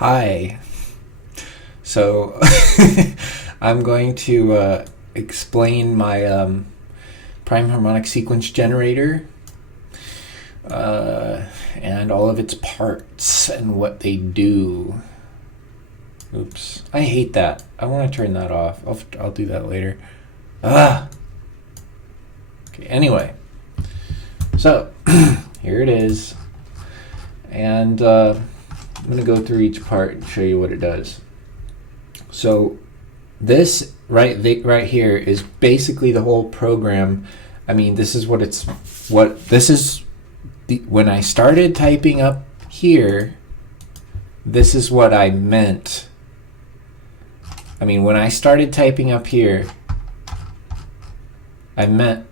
Hi. So I'm going to explain my prime harmonic sequence generator and all of its parts and what they do. Oops. I hate that. I want to turn that off. I'll do that later. Okay, anyway. So, here it is. And I'm going to go through each part and show you what it does. So, this right here is basically the whole program. I mean, this is when I started typing up here, this is what I meant. I mean, when I started typing up here, I meant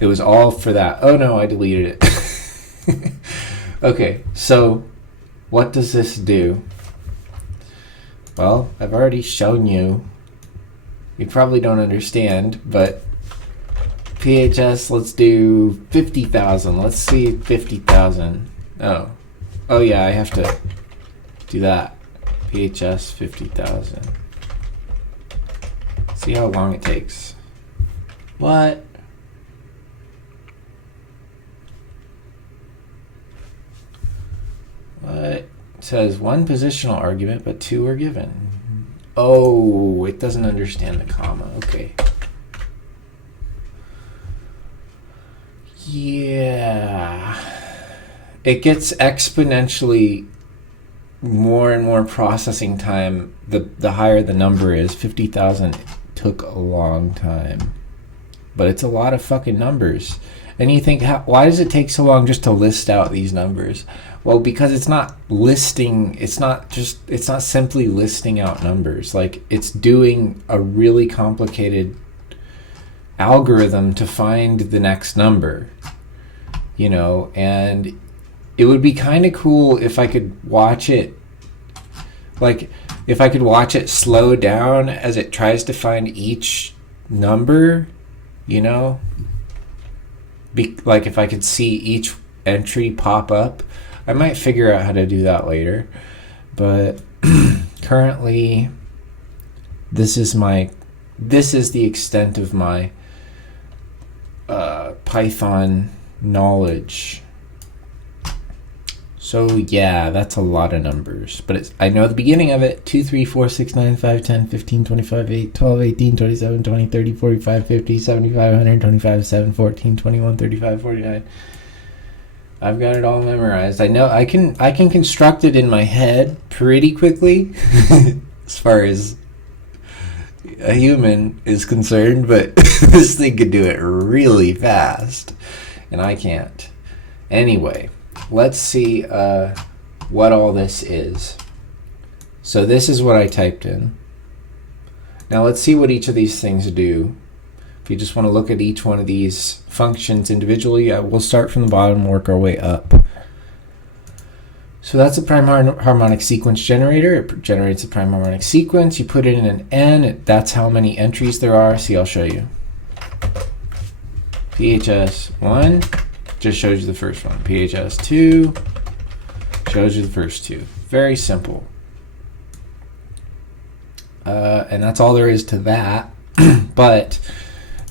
it was all for that. Oh no, I deleted it. Okay, so what does this do? Well, I've already shown you. You probably don't understand, but PHS, let's do 50,000. Let's see 50,000. Oh yeah, I have to do that. PHS 50,000. See how long it takes. What? It says one positional argument, but two are given. Oh, it doesn't understand the comma. Okay. Yeah. It gets exponentially more and more processing time the higher the number is. 50,000 took a long time. But it's a lot of fucking numbers. And you think, why does it take so long just to list out these numbers? Well, because it's not listing, it's not simply listing out numbers. Like, it's doing a really complicated algorithm to find the next number, you know, and it would be kind of cool if I could watch it, like, if I could watch it slow down as it tries to find each number, you know, like if I could see each entry pop up. I might figure out how to do that later, but currently this is the extent of my Python knowledge. So yeah, that's a lot of numbers, but I know the beginning of it: 2, 3, 4, 6, 9, 5, 10, 15, 25, 8, 12, 18, 27, 20, 30, 45, 50, 75, 125, 7, 14, 21, 35, 49. I've got it all memorized. I know I can construct it in my head pretty quickly as far as a human is concerned, but this thing could do it really fast, and I can't. Anyway, let's see what all this is. So this is what I typed in. Now let's see what each of these things do. If you just want to look at each one of these functions individually, we'll start from the bottom and work our way up. So that's a prime harmonic sequence generator. It generates a prime harmonic sequence. You put it in an n. That's how many entries there are. See, I'll show you. PHS 1 just shows you the first one. PHS 2 shows you the first two. Very simple. And that's all there is to that. But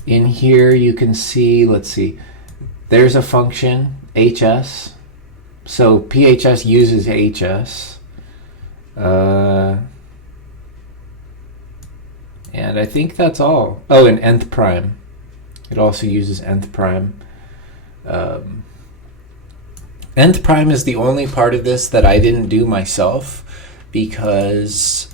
in here you can see, let's see, there's a function, HS. So PHS uses HS. And I think that's all. Oh, and nth prime. It also uses nth prime. Nth prime is the only part of this that I didn't do myself, because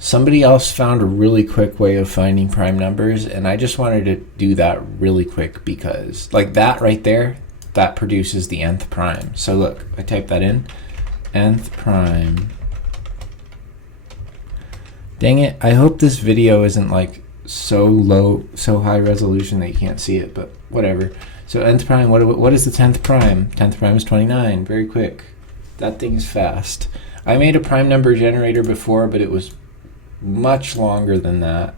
somebody else found a really quick way of finding prime numbers, and I just wanted to do that really quick because, like, that right there, that produces the nth prime. So look, I type that in, nth prime. Dang it, I hope this video isn't like so high resolution that you can't see it, but whatever. So nth prime, what is the 10th prime? 10th prime is 29, very quick. That thing's fast. I made a prime number generator before, but it was much longer than that.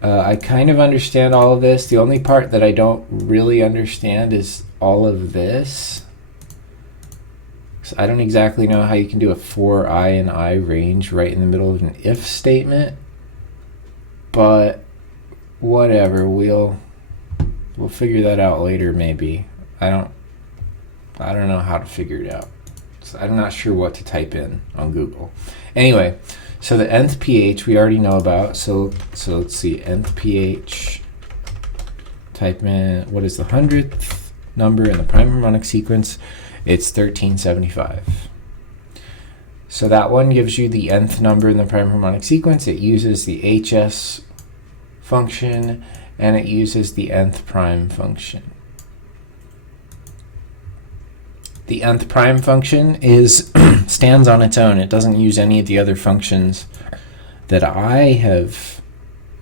I kind of understand all of this. The only part that I don't really understand is all of this. So I don't exactly know how you can do a for I and I range right in the middle of an if statement, but whatever, we'll figure that out later maybe. I don't know how to figure it out. So I'm not sure what to type in on Google. Anyway, so the nth pH we already know about. So let's see, nth pH. Type in what is the 100th number in the prime harmonic sequence. It's 1375. So that one gives you the nth number in the prime harmonic sequence. It uses the HS function and it uses the nth prime function. The nth prime function stands on its own. It doesn't use any of the other functions that I have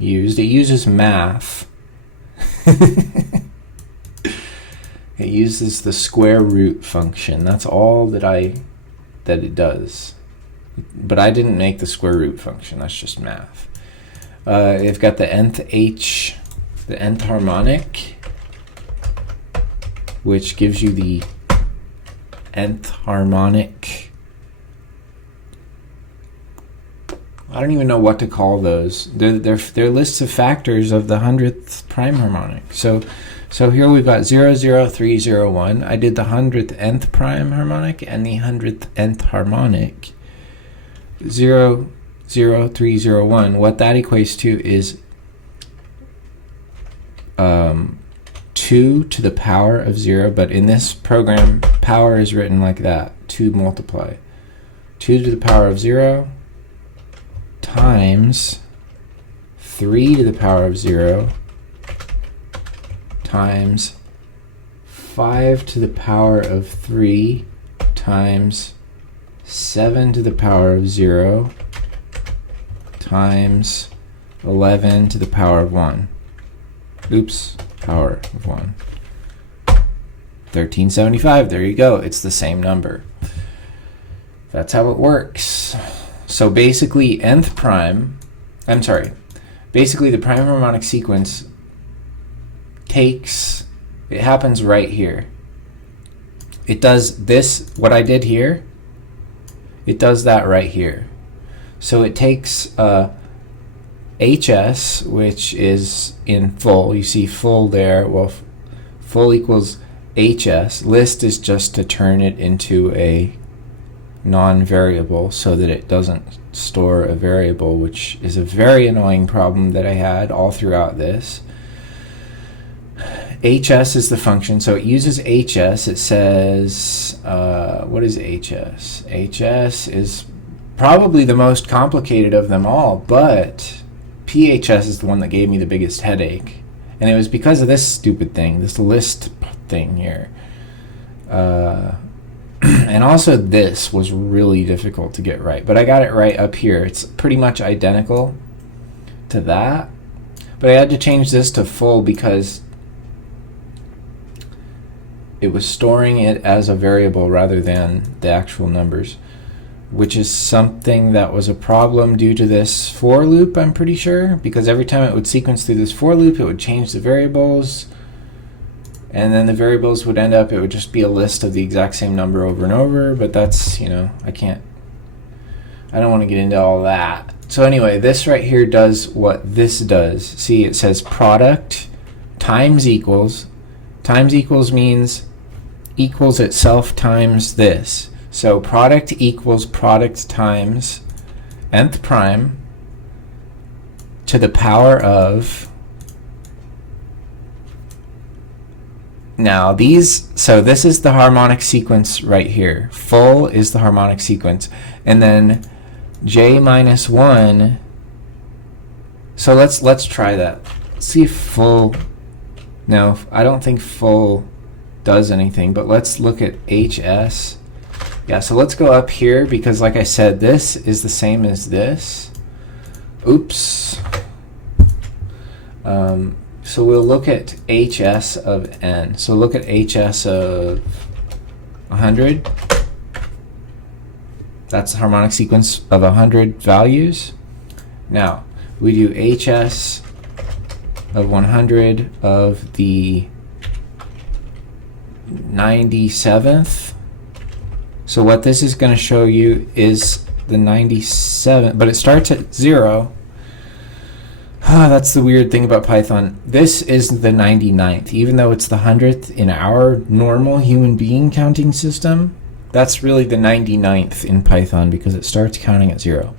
used. It uses math. It uses the square root function. That's all that it does. But I didn't make the square root function. That's just math. They've got the nth harmonic, which gives you the nth harmonic. I don't even know what to call those. They're lists of factors of the 100th prime harmonic. So here we've got 0, 0, 3, 0, 1. I did the 100th nth prime harmonic and the 100th nth harmonic. 0, 0, 3, 0, 1. What that equates to is 2 to the power of 0, but in this program, power is written like that, 2 multiply. 2 to the power of 0 times 3 to the power of 0 times 5 to the power of 3 times 7 to the power of 0 times 11 to the power of 1. Oops, power of 1. 1375, there you go. It's the same number. That's how it works. So basically basically the prime harmonic sequence it happens right here. It does this, what I did here, it does that right here. So it takes HS, which is in full. You see full there. Well, full equals HS. List is just to turn it into a non-variable so that it doesn't store a variable, which is a very annoying problem that I had all throughout this. HS is the function, so it uses HS. It says, what is HS? HS is probably the most complicated of them all, but PHS is the one that gave me the biggest headache. And it was because of this stupid thing, this list thing here. And also this was really difficult to get right, but I got it right up here. It's pretty much identical to that, but I had to change this to full because it was storing it as a variable rather than the actual numbers, which is something that was a problem due to this for loop, I'm pretty sure, because every time it would sequence through this for loop, it would change the variables, and then the variables would end up, it would just be a list of the exact same number over and over, but that's, I don't want to get into all that. So anyway, this right here does what this does. See, it says product times equals. Times equals means equals itself times this. So product equals product times nth prime to the power of. Now so this is the harmonic sequence right here. Full is the harmonic sequence. And then j minus 1. So let's try that. Let's see if full. No, I don't think full does anything, but let's look at HS. Yeah, so let's go up here because like I said, this is the same as this. Oops. So we'll look at HS of n. So look at HS of 100. That's the harmonic sequence of 100 values. Now, we do HS of 100 of the 97th. So what this is going to show you is the 97, but it starts at 0. That's the weird thing about Python. This is the 99th, even though it's the 100th in our normal human being counting system. That's really the 99th in Python because it starts counting at 0.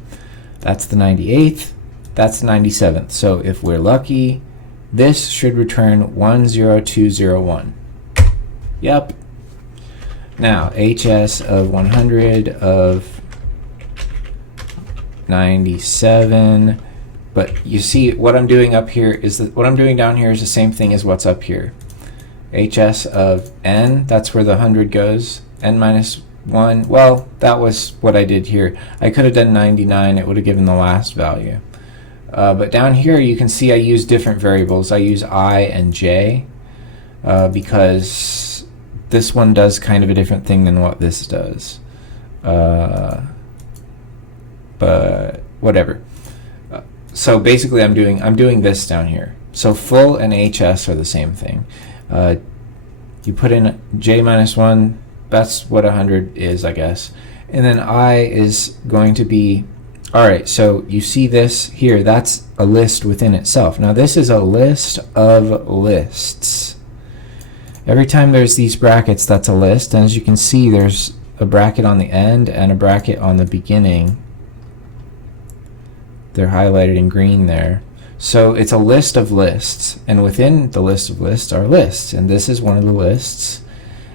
That's the 98th. That's the 97th. So if we're lucky, this should return 10201. Yep. Now, HS of 100 of 97. But you see, what I'm doing up here is that what I'm doing down here is the same thing as what's up here. HS of n, that's where the 100 goes. N minus 1, well, that was what I did here. I could have done 99, it would have given the last value. But down here you can see I use different variables. I use I and j because this one does kind of a different thing than what this does. But whatever. So basically I'm doing this down here. So full and HS are the same thing. You put in j minus 1, that's what 100 is, I guess. And then I is going to be, alright, so you see this here, that's a list within itself. Now this is a list of lists. Every time there's these brackets, that's a list. And as you can see, there's a bracket on the end and a bracket on the beginning. They're highlighted in green there. So it's a list of lists, and within the list of lists are lists, and this is one of the lists.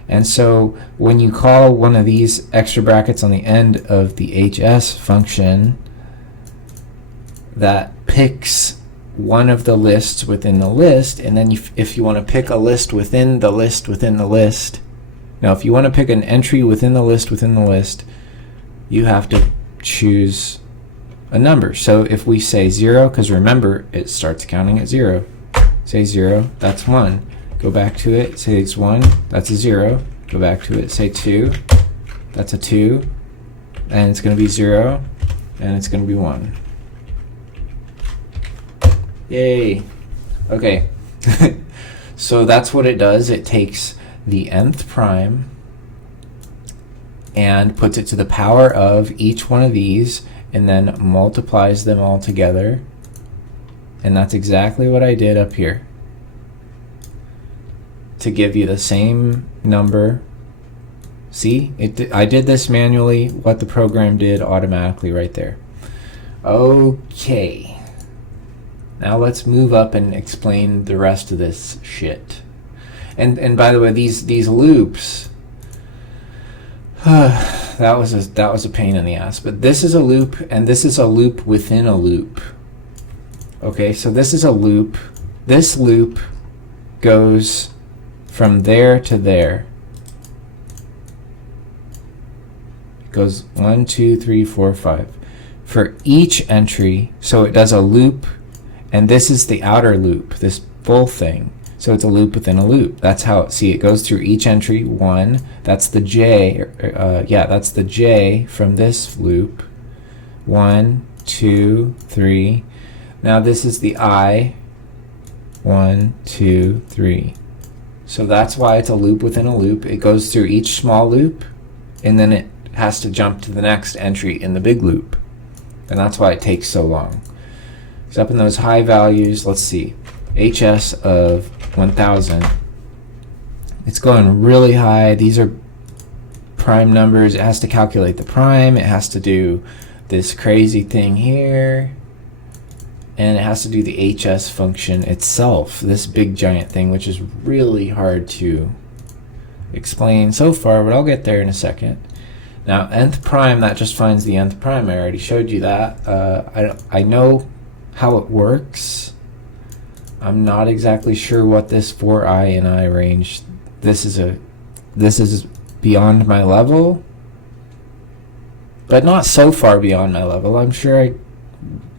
And so when you call one of these extra brackets on the end of the HS function, that picks one of the lists within the list, and then if you want to pick a list within the list within the list, now if you want to pick an entry within the list, you have to choose a number. So if we say 0, because remember it starts counting at 0, say 0, that's 1. Go back to it, say it's 1, that's a 0. Go back to it, say 2, that's a 2, and it's going to be 0, and it's going to be 1. Yay! Okay, so that's what it does. It takes the nth prime and puts it to the power of each one of these, and then multiplies them all together. And that's exactly what I did up here to give you the same number. See, I did this manually. What the program did automatically right there. Okay, now let's move up and explain the rest of this shit. And by the way, these loops, that was a pain in the ass. But this is a loop, and this is a loop within a loop. Okay, so this is a loop. This loop goes from there to there. It goes 1, 2, 3, 4, 5. For each entry, so it does a loop, and this is the outer loop, this full thing. So it's a loop within a loop. That's how it goes through each entry. 1, that's the J, that's the J from this loop. 1, 2, 3. Now this is the I. 1, 2, 3. So that's why it's a loop within a loop. It goes through each small loop, and then it has to jump to the next entry in the big loop. And that's why it takes so long. So up in those high values, let's see. HS of 1000, it's going really high. These are prime numbers. It has to calculate the prime. It has to do this crazy thing here, and it has to do the HS function itself, this big giant thing, which is really hard to explain so far, but I'll get there in a second. Now nth prime, that just finds the nth prime. I already showed you that. I know how it works. I'm not exactly sure what this 4i and I range. This is beyond my level, but not so far beyond my level. I'm sure I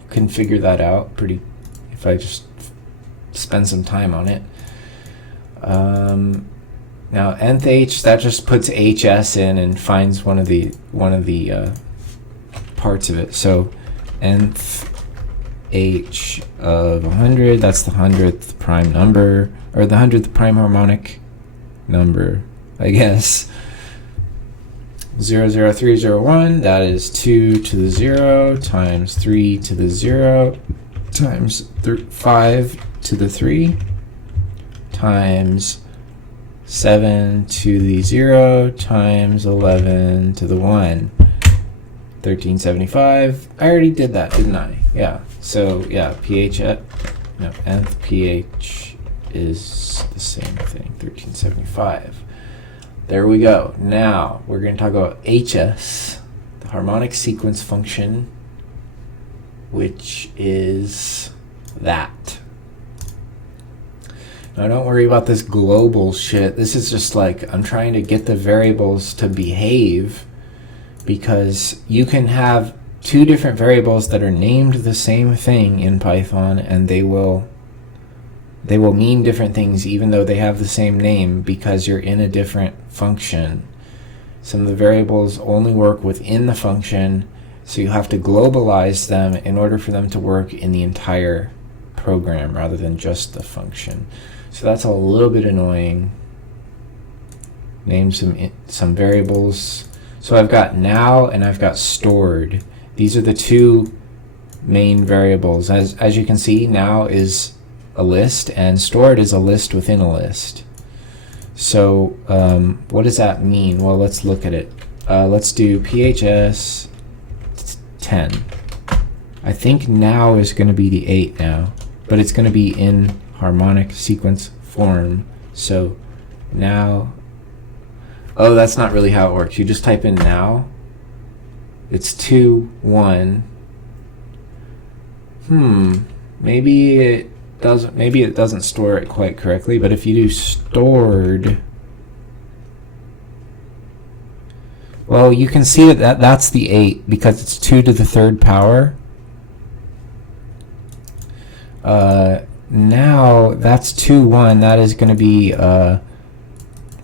can figure that out if I just spend some time on it. Now nth h, that just puts hs in and finds one of the parts of it. So nth h of 100, that's the 100th prime number, or the 100th prime harmonic number, I guess. 0, 0, 3, 0, 1, that is 2 to the 0 times 3 to the 0 times 5 to the 3 times 7 to the 0 times 11 to the 1. 1375. I already did that, didn't I? Yeah. So yeah, nth pH is the same thing, 1375. There we go. Now we're going to talk about HS, the harmonic sequence function, which is that. Now don't worry about this global shit. This is just like, I'm trying to get the variables to behave, because you can have two different variables that are named the same thing in Python, and they will mean different things even though they have the same name, because you're in a different function. Some of the variables only work within the function, so you have to globalize them in order for them to work in the entire program rather than just the function. So that's a little bit annoying. Name some variables. So I've got now and I've got stored. These are the two main variables. As you can see, now is a list and stored is a list within a list. So what does that mean? Well, let's look at it. Let's do PHS 10. I think now is going to be the 8 now, but it's going to be in harmonic sequence form. So now, oh, that's not really how it works. You just type in now. It's 2, 1. Maybe it doesn't store it quite correctly, but if you do stored, well, you can see that's the 8 because it's 2 to the 3rd power. Now that's 2, 1. That is going to be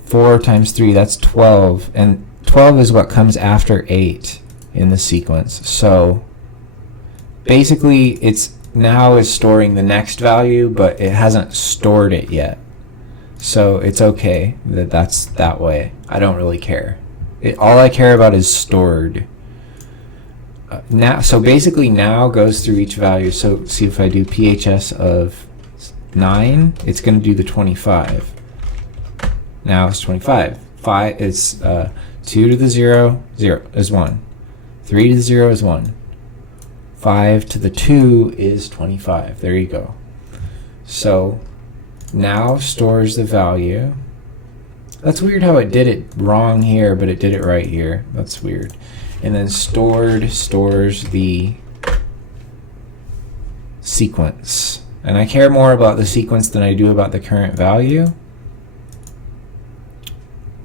4 times 3. That's 12, and 12 is what comes after 8 in the sequence. So basically, it's now is storing the next value, but it hasn't stored it yet. So it's okay that that's that way. I don't really care. All I care about is stored. Now, so basically now goes through each value. So see, if I do PHS of 9, it's going to do the 25. Now it's 25. 5 is 2 to the 0, 0 is 1. 3 to the 0 is 1. 5 to the 2 is 25. There you go. So now stores the value. That's weird how it did it wrong here, but it did it right here. That's weird. And then stored stores the sequence. And I care more about the sequence than I do about the current value,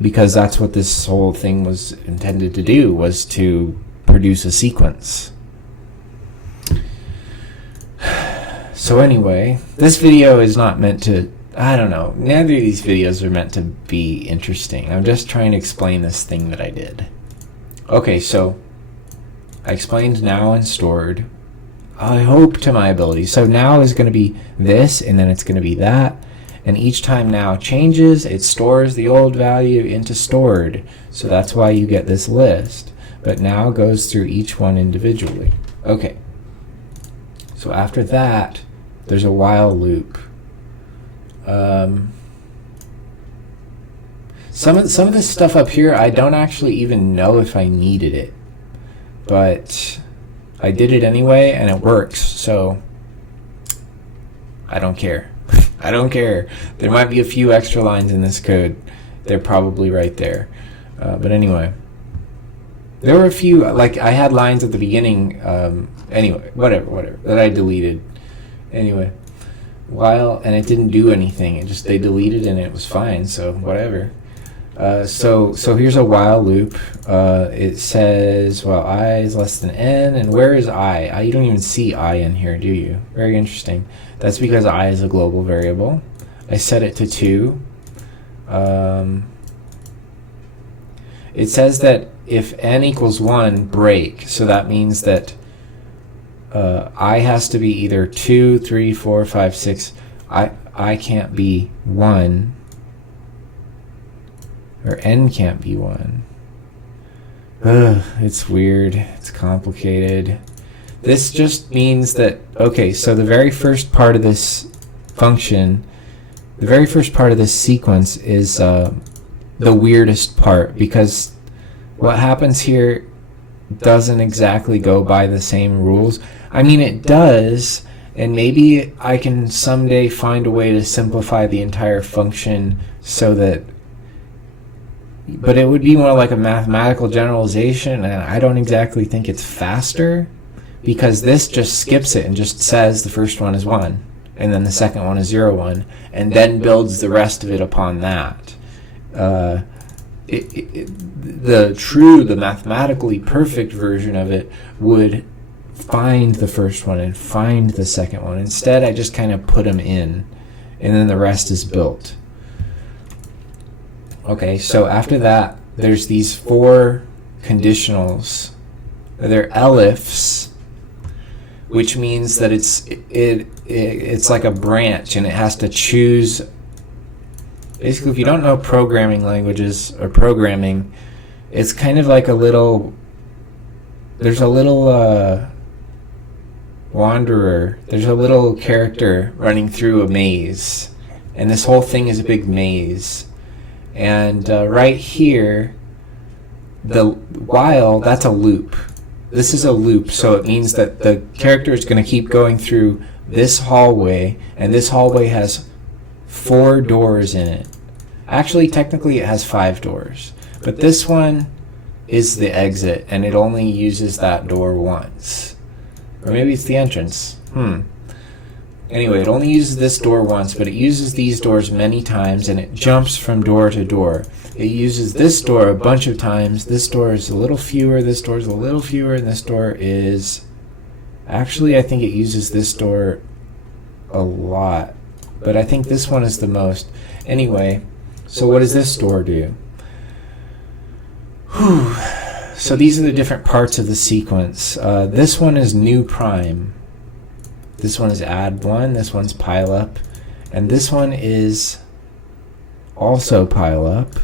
because that's what this whole thing was intended to do, was to produce a sequence. So anyway, this video is not meant to, I don't know, neither of these videos are meant to be interesting. I'm just trying to explain this thing that I did. Okay, so I explained now and stored, I hope, to my ability. So now is going to be this, and then it's going to be that. And each time now changes, it stores the old value into stored. So that's why you get this list. But now goes through each one individually. Okay. So after that, there's a while loop. Some of this stuff up here, I don't actually even know if I needed it, but I did it anyway, and it works. So I don't care. I don't care. There might be a few extra lines in this code. They're probably right there. But anyway, there were a few, like I had lines at the beginning, anyway, whatever, that I deleted. Anyway, and it didn't do anything. They deleted and it was fine, so whatever. So here's a while loop. It says, well, I is less than n, and where is I? You don't even see I in here, do you? Very interesting. That's because I is a global variable. I set it to 2. It says that if n equals 1, break. So that means that I has to be either 2, 3, 4, 5, 6. I can't be 1. Or n can't be 1. It's weird. It's complicated. This just means that, okay, so the very first part of this function, the very first part of this sequence is the weirdest part, because what happens here doesn't exactly go by the same rules. I mean, it does, and maybe I can someday find a way to simplify the entire function so that, but it would be more like a mathematical generalization, and I don't exactly think it's faster, because this just skips it and just says the first one is 1, and then the second one is 0, 1, and then builds the rest of it upon that. The mathematically perfect version of it would find the first one and find the second one. Instead, I just kind of put them in, and then the rest is built. Okay, so after that, there's these 4 conditionals. They're elifs, which means that it's like a branch, and it has to choose. Basically, if you don't know programming languages or programming, it's kind of like there's a little wanderer, there's a little character running through a maze, and this whole thing is a big maze. And right here, the while, that's a loop. This is a loop, so it means that the character is going to keep going through this hallway, and this hallway has 4 doors in it. Actually, technically it has 5 doors, but this one is the exit, and it only uses that door once. Or maybe it's the entrance. Anyway, it only uses this door once, but it uses these doors many times, and it jumps from door to door. It uses this door a bunch of times. This door is a little fewer, this door is a little fewer, and this door is... Actually, I think it uses this door a lot, but I think this one is the most. Anyway, so what does this door do? So these are the different parts of the sequence. This one is new prime. This one is add 1, this one's pile up, and this one is also pile up,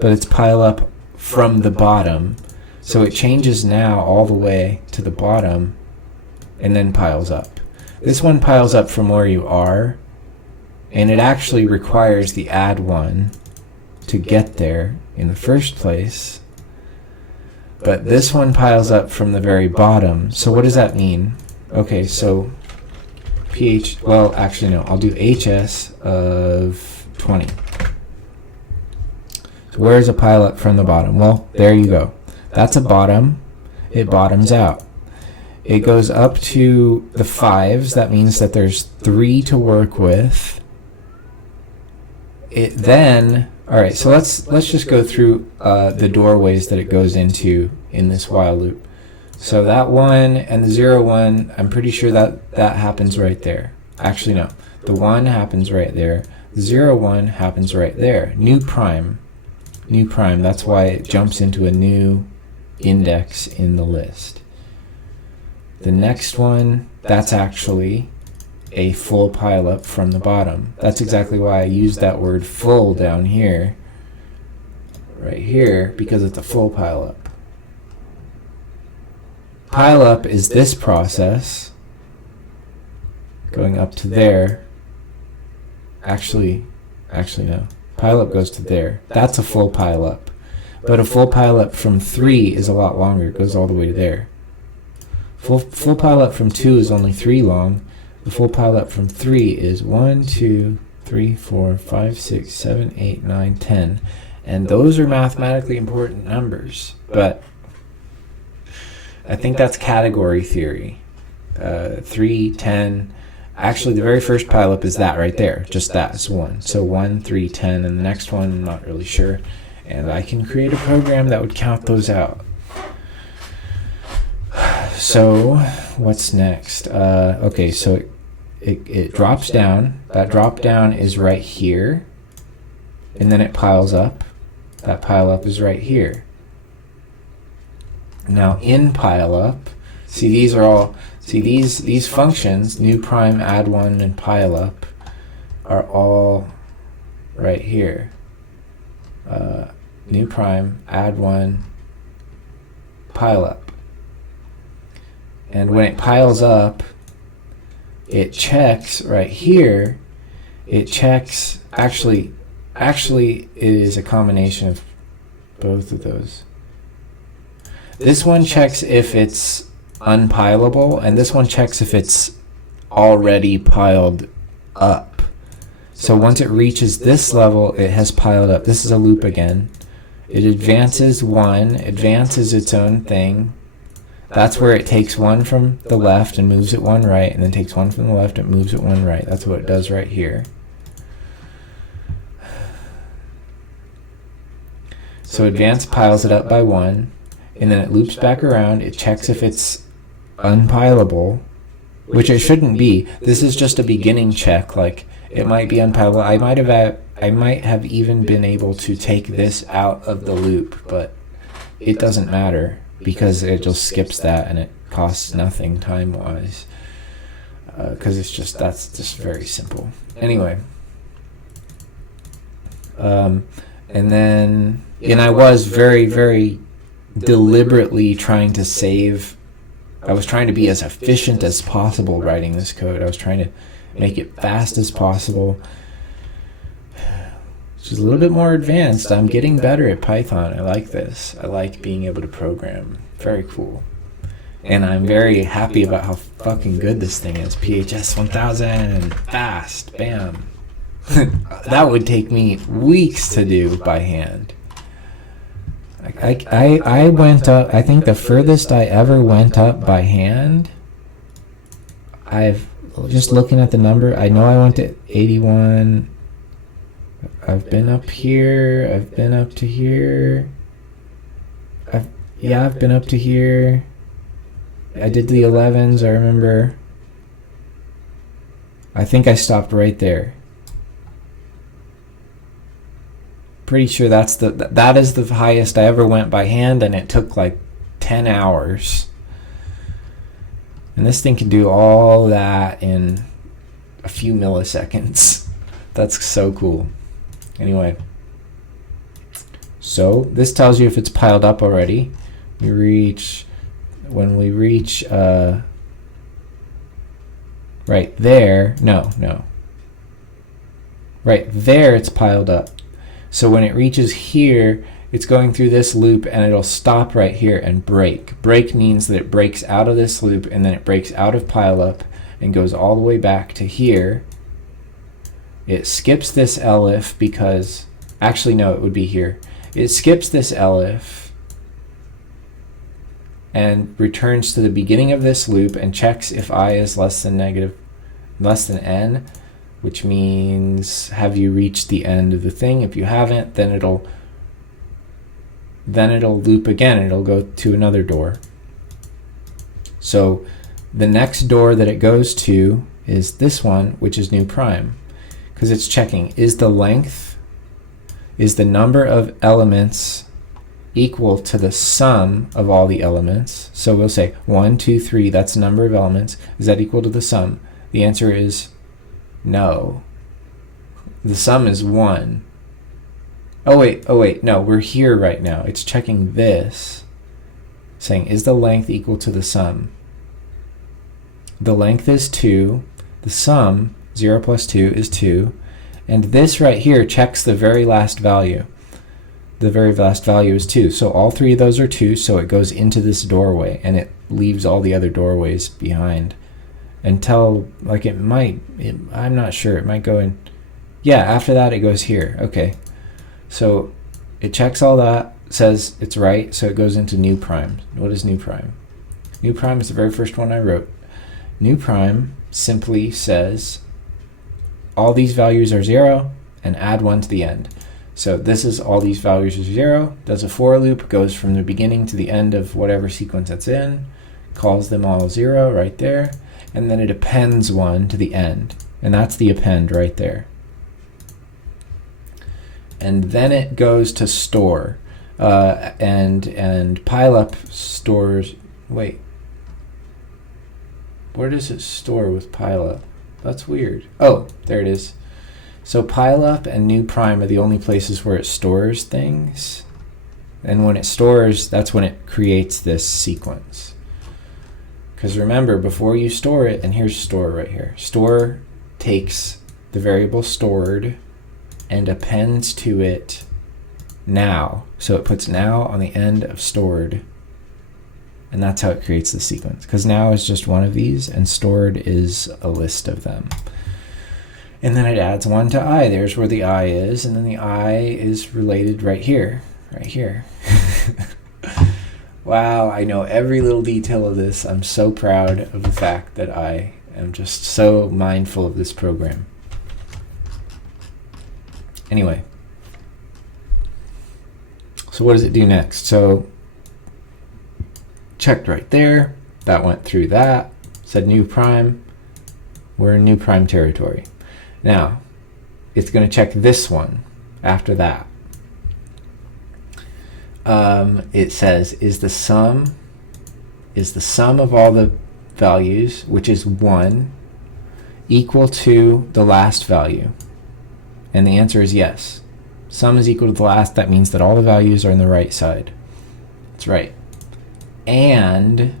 but it's pile up from the bottom. So it changes now all the way to the bottom and then piles up. This one piles up from where you are, and it actually requires the add 1 to get there in the first place. But this one piles up from the very bottom. So what does that mean? Okay, so well, actually no, I'll do HS of 20. So where's a pile up from the bottom? Well, there you go. That's a bottom. It bottoms out. It goes up to the 5s. That means that there's 3 to work with. It then, all right, so let's just go through the doorways that it goes into in this while loop. So that 1 and the 0, 1, I'm pretty sure that happens right there. Actually, no. The 1 happens right there. The 0, 1 happens right there. New prime. New prime. That's why it jumps into a new index in the list. The next one, that's actually a full pileup from the bottom. That's exactly why I used that word full down here, right here, because it's a full pileup. Pile up is this process going up to there. Actually no. Pile up goes to there. That's a full pile up. But a full pile up from 3 is a lot longer. It goes all the way to there. Full pile up from 2 is only 3 long. The full pile up from 3 is 1, 2, 3, 4, 5, 6, 7, 8, 9, 10. And those are mathematically important numbers. But I think that's category theory. 3, 10. Actually, the very first pileup is that right there. Just that. It's 1. So 1, 3, 10. And the next one, I'm not really sure. And I can create a program that would count those out. So what's next? Okay, so it drops down. That drop down is right here. And then it piles up. That pile up is right here. Now in pile up, see these are all, see these functions, new prime, add 1, and pile up, are all right here. New prime, add 1, pile up. And when it piles up, it checks right here. It checks, actually it is a combination of both of those. This one checks if it's unpilable, and this one checks if it's already piled up. So once it reaches this level, it has piled up. This is a loop again. It advances one, advances its own thing. That's where it takes one from the left and moves it one right, and then takes one from the left and moves it one right. That's what it does right here. So advance piles it up by one, and then it loops back around. It checks if it's unpilable, which it shouldn't be. This is just a beginning check. Like, it might be unpilable. I might have even been able to take this out of the loop, but it doesn't matter because it just skips that and it costs nothing time-wise. Because that's just very simple. Anyway. And I was very, very deliberately trying to save. I was trying to be as efficient as possible writing this code. I was trying to make it fast as possible. Which is a little bit more advanced. I'm getting better at Python. I like this. I like being able to program. Very cool. And I'm very happy about how fucking good this thing is. PHS 1000, fast, bam. That would take me weeks to do by hand. I went up, I think the furthest I ever went up by hand, I've, just looking at the number, I know I went to 81, I've been up here, I've been up to here, I've been up to here, I did the 11s, I remember, I think I stopped right there. Pretty sure that is the highest I ever went by hand, and it took like 10 hours. And this thing can do all that in a few milliseconds. That's so cool. Anyway, so this tells you if it's piled up already. When we reach right there, no. Right there it's piled up. So when it reaches here, it's going through this loop and it'll stop right here and break. Break means that it breaks out of this loop and then it breaks out of pile up and goes all the way back to here. It skips this elif because, actually no, it would be here. It skips this elif and returns to the beginning of this loop and checks if I is less than n, which means have you reached the end of the thing. If you haven't, then it'll loop again. It'll go to another door. So the next door that it goes to is this one, which is new prime, because it's checking, is the number of elements equal to the sum of all the elements. So we'll say 1, 2, 3, that's the number of elements. Is that equal to the sum? The answer is no. The sum is 1. Oh wait, no, we're here right now. It's checking this, saying, is the length equal to the sum? The length is 2. The sum, 0 plus 2, is 2. And this right here checks the very last value. The very last value is 2. So all three of those are 2, so it goes into this doorway, and it leaves all the other doorways behind. Until, like, I'm not sure, it might go in, yeah, after that it goes here. Okay, so it checks all that, says it's right, so it goes into new prime. What is new prime? New prime is the very first one I wrote. New prime simply says all these values are 0 and add 1 to the end. So this is all these values are 0, does a for loop, goes from the beginning to the end of whatever sequence it's in, calls them all 0 right there, and then it appends 1 to the end, and that's the append right there. And then it goes to store, and pile up stores. Wait, where does it store with pile up? That's weird. Oh, there it is. So pile up and new prime are the only places where it stores things. And when it stores, that's when it creates this sequence. Because remember, before you store it, and here's store right here, store takes the variable stored and appends to it now. So it puts now on the end of stored, and that's how it creates the sequence. Because now is just one of these, and stored is a list of them. And then it adds 1 to I. There's where the I is, and then the I is related right here. Right here. Wow, I know every little detail of this. I'm so proud of the fact that I am just so mindful of this program. Anyway, so what does it do next? So checked right there. That went through that. Said new prime. We're in new prime territory. Now, it's going to check this one after that. It says, is the sum of all the values, which is 1, equal to the last value? And the answer is yes. Sum is equal to the last. That means that all the values are on the right side. That's right. And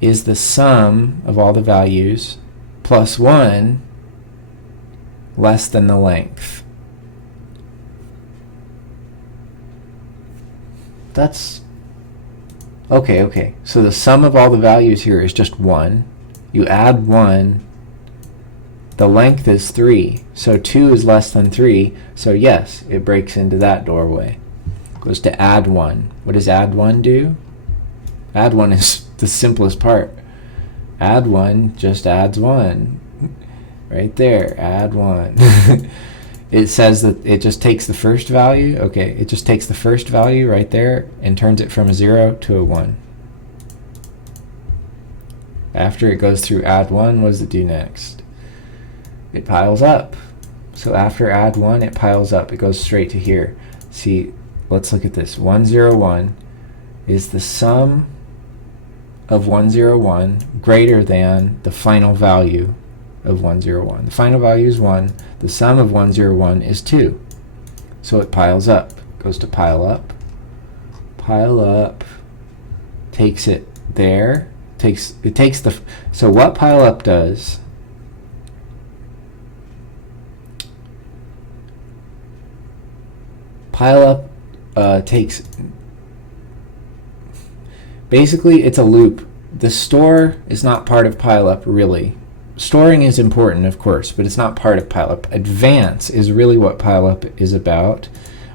is the sum of all the values plus 1 less than the length? That's okay. So the sum of all the values here is just 1. You add 1. The length is 3. So 2 is less than 3. So yes, it breaks into that doorway. Goes to add 1. What does add 1 do? Add 1 is the simplest part. Add 1 just adds 1. Right there, add 1. It says that it just takes the first value. Okay, it just takes the first value right there and turns it from a 0 to a 1. After it goes through add 1, what does it do next? It piles up. So after add 1, it piles up. It goes straight to here. See, let's look at this. 101 is the sum of 101 greater than the final value of 101. The final value is 1. The sum of 101 is 2. So it piles up. Goes to pile up. Pile up. Takes it there. So what pile up does, pile up takes, basically it's a loop. The store is not part of pile up really. Storing is important, of course, but it's not part of pile up. Advance is really what pile up is about,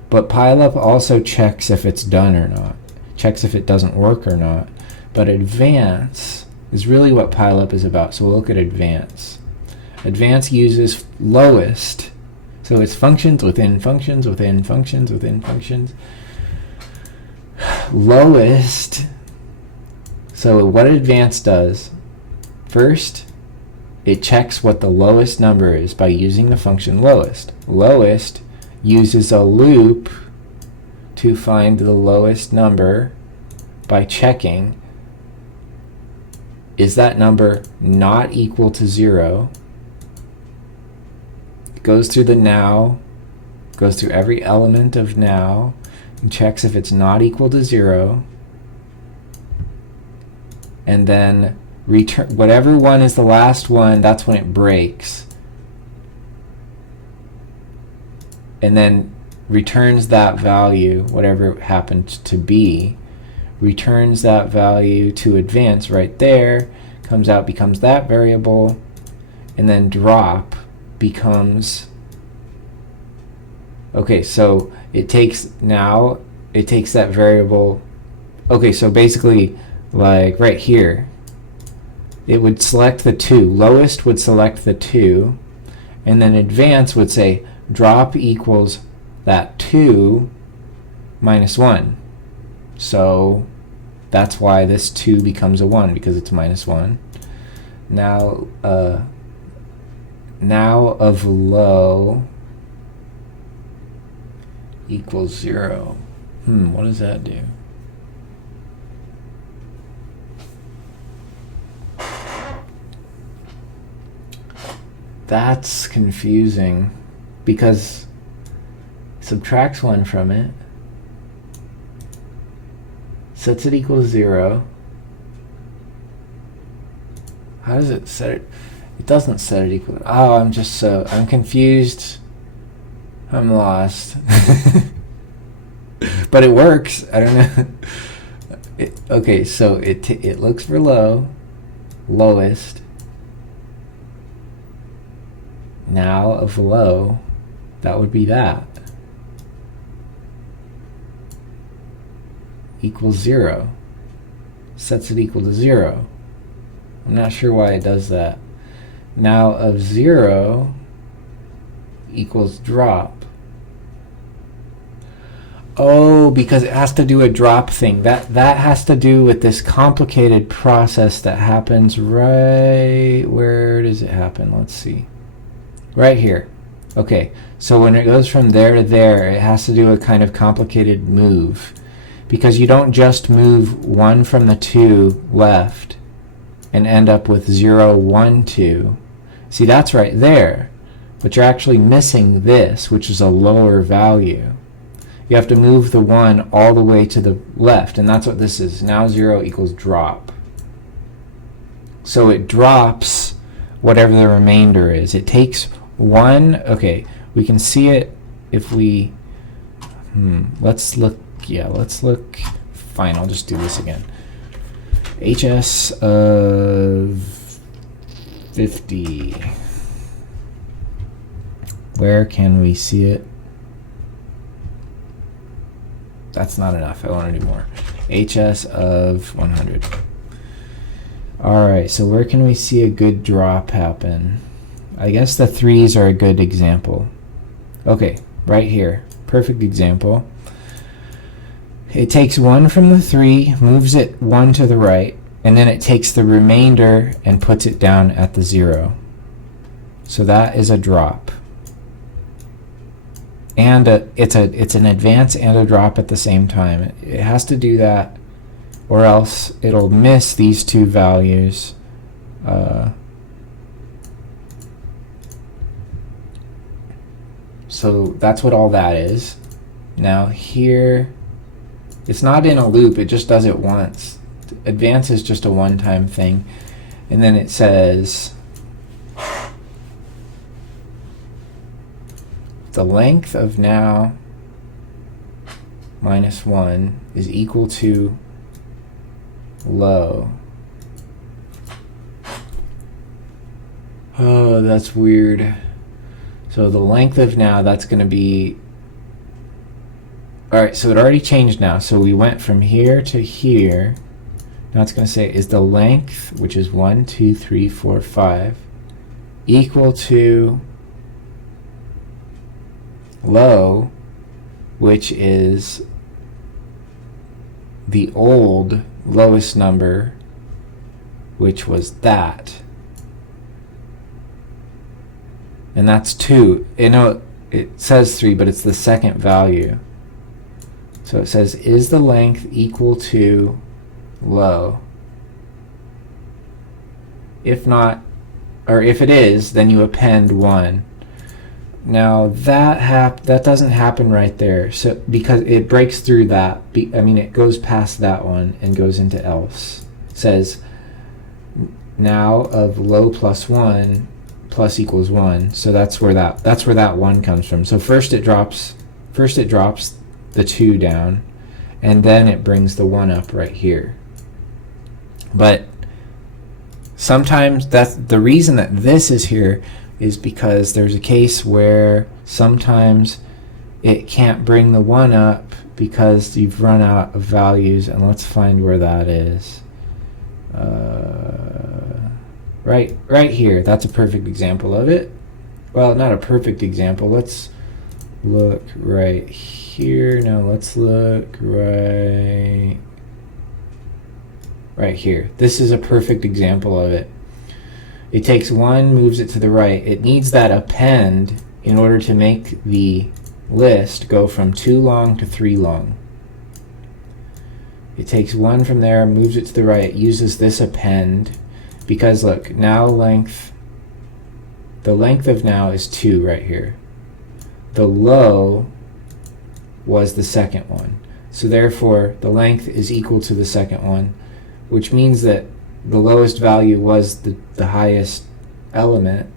but pile up also checks if it's done or not, checks if it doesn't work or not. But advance is really what pile up is about. So we'll look at advance. Advance uses lowest, so it's functions within functions within functions within functions. Lowest. So what advance does, first, it checks what the lowest number is by using the function lowest. Lowest uses a loop to find the lowest number by checking, is that number not equal to 0? It goes through the now, goes through every element of now, and checks if it's not equal to 0, and then return whatever one is the last one. That's when it breaks, and then returns that value, whatever it happened to be, returns that value to advance right there, comes out, becomes that variable, and then drop becomes, okay, so it takes that variable. Okay, so basically, like right here, it would select the 2. Lowest would select the 2, and then advance would say drop equals that 2 minus 1. So that's why this 2 becomes a 1, because it's minus 1. Now of low equals 0. What does that do? That's confusing, because it subtracts 1 from it, sets it equal to 0. How does it set it? It doesn't set it equal to, oh, I'm confused. I'm lost. But it works. I don't know. Okay, so it looks for lowest. Now of low, that would be that. Equals 0. Sets it equal to 0. I'm not sure why it does that. Now of 0 equals drop. Oh, because it has to do a drop thing. That has to do with this complicated process that happens right, where does it happen? Let's see. Right here. Okay, so when it goes from there to there, it has to do a kind of complicated move. Because you don't just move one from the 2 left and end up with 0, 1, 2. See, that's right there. But you're actually missing this, which is a lower value. You have to move the 1 all the way to the left, and that's what this is. Now 0 equals drop. So it drops whatever the remainder is. It takes 1, okay, we can see it if we, let's look, fine, I'll just do this again. HS of 50. Where can we see it? That's not enough. I want to do more. HS of 100. Alright, so where can we see a good drop happen? I guess the 3s are a good example. Okay, right here. Perfect example. It takes 1 from the 3, moves it 1 to the right, and then it takes the remainder and puts it down at the 0. So that is a drop. And it's an advance and a drop at the same time. It has to do that, or else it'll miss these two values. So that's what all that is. Now here, it's not in a loop, it just does it once. Advance is just a one-time thing. And then it says the length of now minus 1 is equal to low. Oh, that's weird. So the length of now, that's going to be... Alright, so it already changed now. So we went from here to here. Now it's going to say, is the length, which is 1, 2, 3, 4, 5, equal to low, which is the old lowest number, which was that. And that's 2. You know, it says 3, but it's the second value. So it says, is the length equal to low? If not, or if it is, then you append 1. Now that doesn't happen right there, so because it breaks through that. I mean, it goes past that one and goes into else. It says now of low plus 1 plus equals 1. So that's where that 1 comes from. So first it drops the 2 down, and then it brings the 1 up right here. But sometimes that's the reason that this is here, is because there's a case where sometimes it can't bring the 1 up because you've run out of values, and let's find where that is. Right here. That's a perfect example of it. Well, not a perfect example. Let's look right here. Now let's look right here. This is a perfect example of it. It takes 1, moves it to the right. It needs that append in order to make the list go from 2 long to 3 long. It takes 1 from there, moves it to the right, uses this append, because look, now the length of now is 2 right here. The low was the second one. So therefore, the length is equal to the second one, which means that the lowest value was the highest element.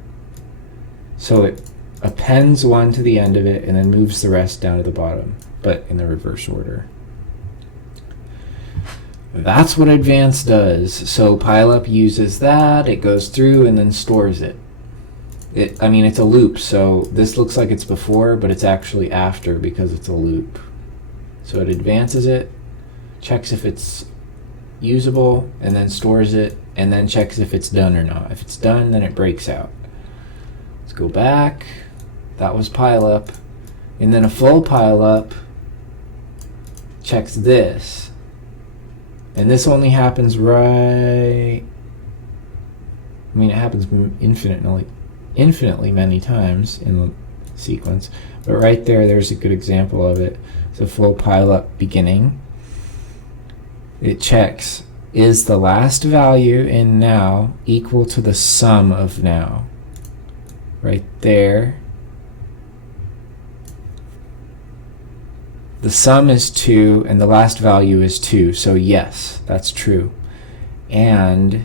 So it appends one to the end of it and then moves the rest down to the bottom, but in the reverse order. That's what advanced does. So pileup uses that, it goes through and then stores it. I mean, it's a loop, so this looks like it's before, but it's actually after because it's a loop. So it advances it, checks if it's usable, and then stores it, and then checks if it's done or not. If it's done, then it breaks out. Let's go back. That was pileup. And then a full pileup checks this. And this only happens it happens infinitely many times in the sequence. But right there's a good example of it. It's a full pileup beginning. It checks, is the last value in now equal to the sum of now? Right there. The sum is 2 and the last value is 2, so yes, that's true. And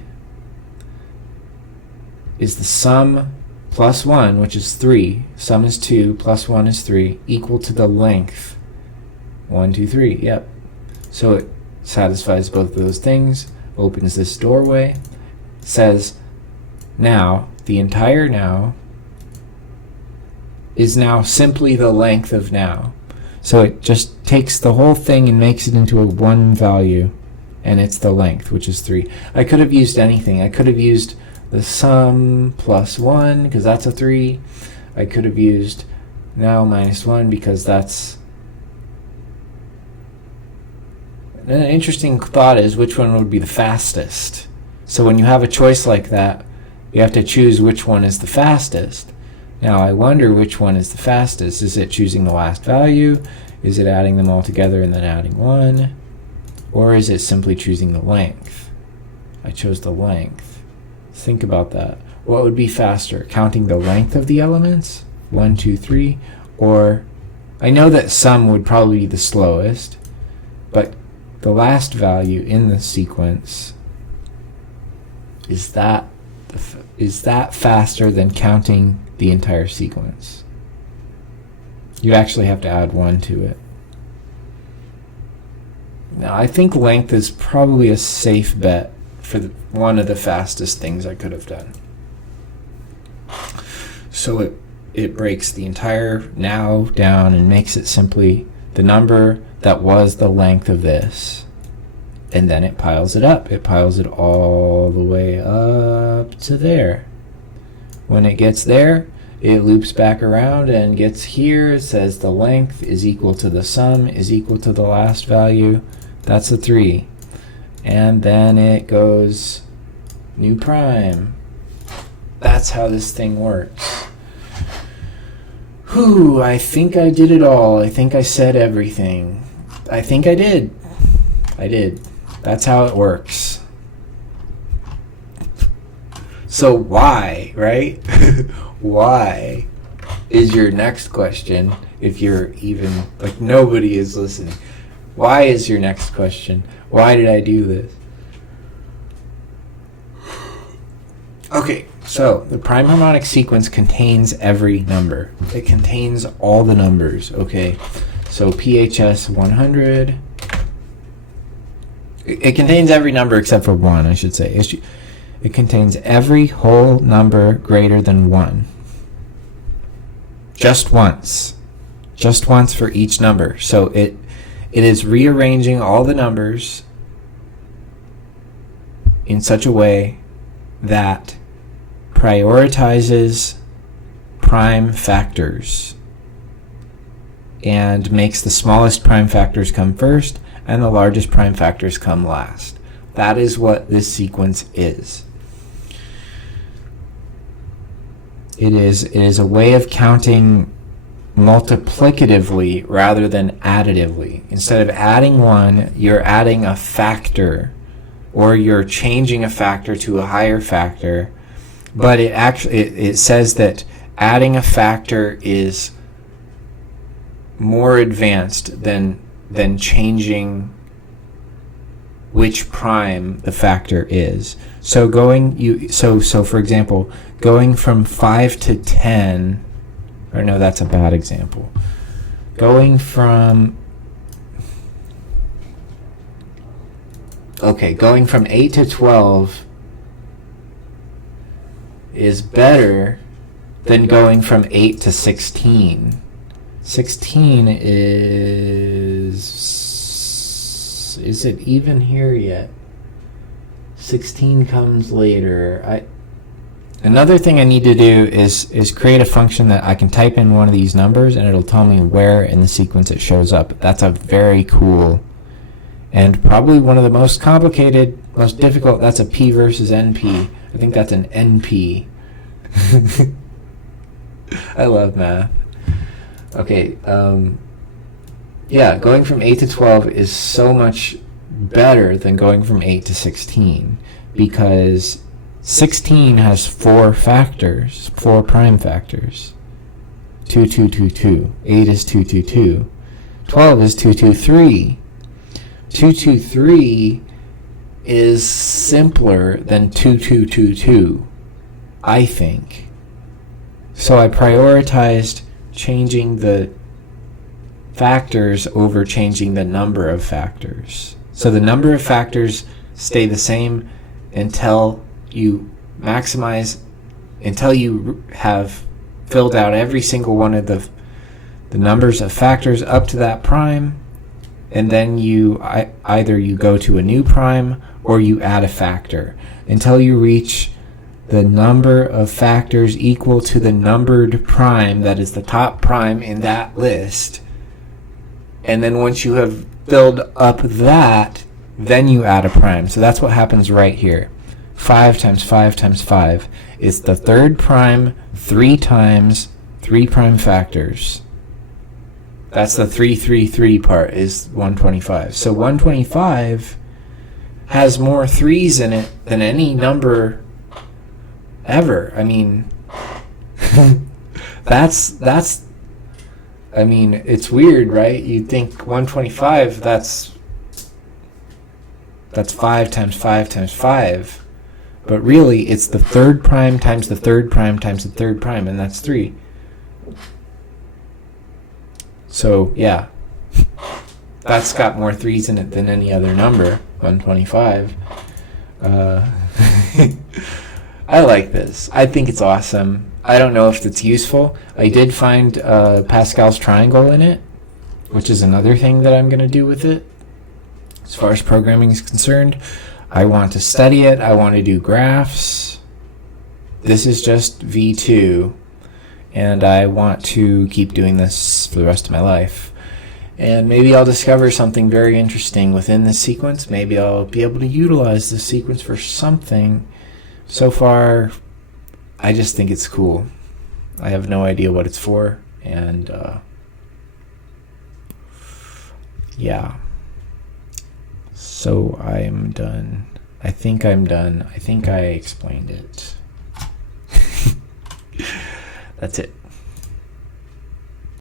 is the sum plus 1, which is 3, sum is 2 plus 1 is 3, equal to the length? 1, 2, 3, yep. So it satisfies both of those things, opens this doorway, says now, the entire now is now simply the length of now. So it just takes the whole thing and makes it into a one value, and it's the length, which is 3. I could have used anything. I could have used the sum plus 1, because that's a 3. I could have used now minus 1, because that's... An interesting thought is which one would be the fastest. So when you have a choice like that, you have to choose which one is the fastest. Now I wonder which one is the fastest. Is it choosing the last value? Is it adding them all together and then adding 1? Or is it simply choosing the length? I chose the length. Think about that. What would be faster? Counting the length of the elements? 1, 2, 3? Or, I know that sum would probably be the slowest, but the last value in the sequence, is that faster than counting the entire sequence? You actually have to add 1 to it. Now, I think length is probably a safe bet for one of the fastest things I could have done. So it breaks the entire now down and makes it simply the number that was the length of this. And then it piles it up. It piles it all the way up to there. When it gets there, it loops back around and gets here. It says the length is equal to the sum is equal to the last value. That's a 3. And then it goes new prime. That's how this thing works. Whew, I think I did it all. I think I said everything. I think I did. I did. That's how it works. So why, right? Why is your next question, if you're even, like, nobody is listening. Why is your next question? Why did I do this? Okay, so the prime harmonic sequence contains every number. It contains all the numbers, okay? So PHS 100. It contains every number except for 1, I should say. It contains every whole number greater than 1. Just once. Just once for each number. So it is rearranging all the numbers in such a way that prioritizes prime factors and makes the smallest prime factors come first and the largest prime factors come last. That is what this sequence is. It is a way of counting multiplicatively rather than additively. Instead of adding 1, you're adding a factor, or you're changing a factor to a higher factor. But it says that adding a factor is more advanced than than changing which prime the factor is. So so for example, going from 5 to 10, or no, that's a bad example. Going from 8 to 12 is better than going from 8 to 16. 16 is it even here yet? 16 comes later. Another thing I need to do is create a function that I can type in one of these numbers and it'll tell me where in the sequence it shows up. That's a very cool and probably one of the most complicated, most difficult. That's a P versus NP. I think that's an NP. I love math. Okay, yeah, going from 8 to 12 is so much better than going from 8 to 16 because 16 has 4 factors, 4 prime factors. 2, 2, 2, 2. 8 is 2, 2, 2. 12 is 2, 2, 3. 2, 2, 3 is simpler than 2, 2, 2, 2, I think. So I prioritized changing the factors over changing the number of factors. So the number of factors stay the same until you have filled out every single one of the numbers of factors up to that prime, and then either you go to a new prime or you add a factor until you reach the number of factors equal to the numbered prime that is the top prime in that list. And then once you have filled up that, then you add a prime. So that's what happens right here. 5 times 5 times 5 is the third prime 3 times 3 prime factors. That's the 333 part, is 125. So 125 has more 3's in it than any number ever. I mean, I mean, it's weird, right? You'd think 125, that's 5 times 5 times 5. But really, it's the third prime times the third prime times the third prime, and that's 3. So, yeah. That's got more 3's in it than any other number, 125. I like this. I think it's awesome. I don't know if it's useful. I did find Pascal's triangle in it, which is another thing that I'm going to do with it. As far as programming is concerned, I want to study it. I want to do graphs. This is just V2, and I want to keep doing this for the rest of my life. And maybe I'll discover something very interesting within this sequence. Maybe I'll be able to utilize this sequence for something. So far, I just think it's cool. I have no idea what it's for, and yeah. So I'm done. I think I'm done. I think I explained it. That's it.